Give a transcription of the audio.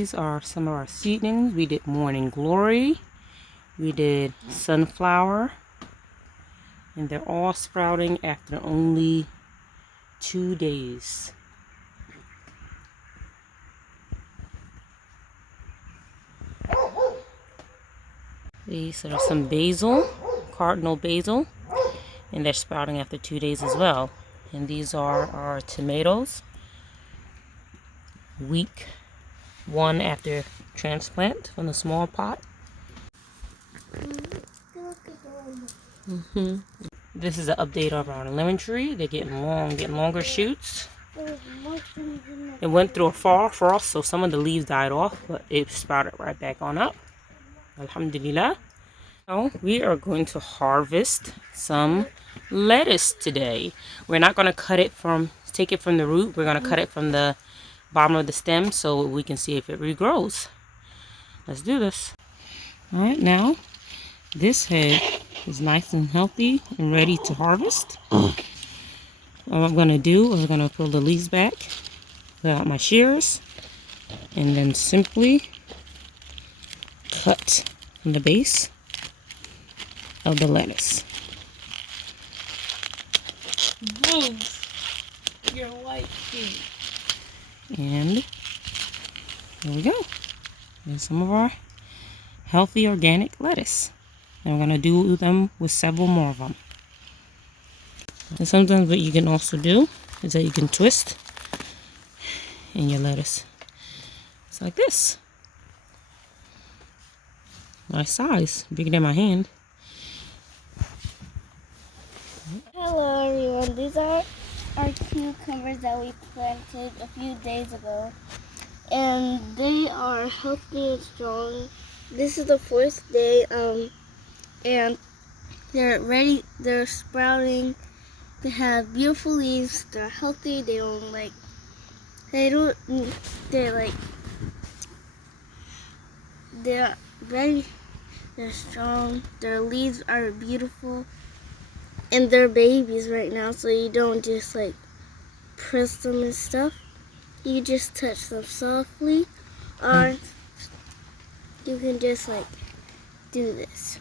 these are some of our seedlings. We did Morning Glory. We did Sunflower. And they're all sprouting after only 2 days. These are some basil, cardinal basil, and they're sprouting after 2 days as well. And these are our tomatoes, week 1 after transplant from the small pot. This is an update of our lemon tree. They're getting longer shoots. It went through a fall frost, so some of the leaves died off, but it sprouted right back on up. Alhamdulillah. Now we are going to harvest some lettuce today. We're not going to take it from the root. We're going to cut it from the bottom of the stem so we can see if it regrows. Let's do this. All right, now this head is nice and healthy and ready to harvest. What I'm going to do is I'm going to pull the leaves back, pull out my shears, and then simply cut from the base of the lettuce. Move your white feet. And there we go. There's some of our healthy organic lettuce. And we're going to do them with several more of them. And sometimes what you can also do is that you can twist in your lettuce. It's like this. Nice size, bigger than my hand. Hello everyone, these are our cucumbers that we planted a few days ago. And they are healthy and strong. This is the 4th day, and they're ready, they're sprouting. They have beautiful leaves, they're healthy, they're ready, they're strong, their leaves are beautiful, and they're babies right now, so you don't just press them and stuff. You just touch them softly, or you can just do this.